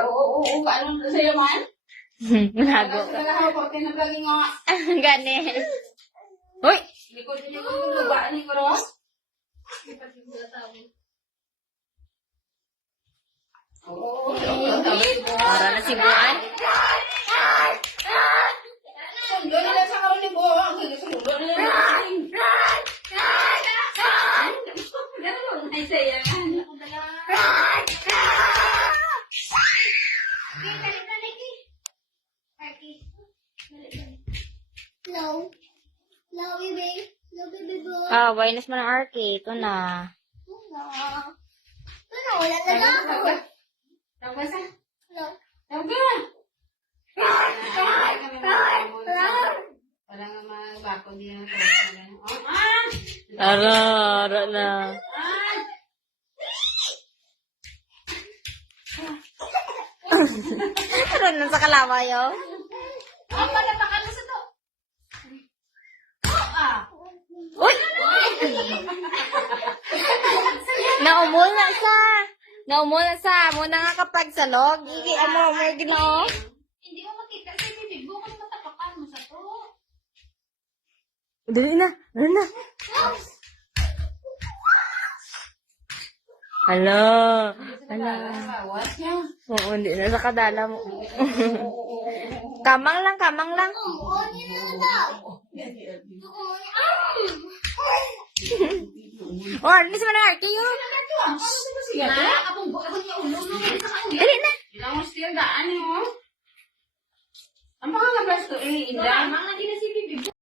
Oo, paano na sa'yo man? Nago ka. Nagkakahaw, tinablagi nga. Gani. Uy! Hindi ko din yung lubaan ni Kuro. Oo, Para na si Buan. sundo nila sa karoon ni Buwan. Sundo nila sa karoon. Ay, sayangan. Hello. Hello, baby. Hello, baby boy. Ah, wainas mo ng arcade. Ito na. Ano, wala na lang ako. Tapos ah. Hello. Tapos. Wala nga mga bako din ako. Ara na. Ano na sa kalawayo? Palapakan na sa to. Uy! Naumol na sa. Naumol na sa. Muna nga kapag sa log. Iki, ano, may ginoo. Hindi mo makita sa bibig mo kung matapakan mo sa to. Dali na. Dali na. Hala. Hala. Bawas niya. Oo, hindi na sa kadala mo. Kamang lang, kamang lang. Oo, yun na daw. Oh, ano sa mga arte yun? Dali na. Ilang mo still daan mo. Ang pangalan ba ito? Inda?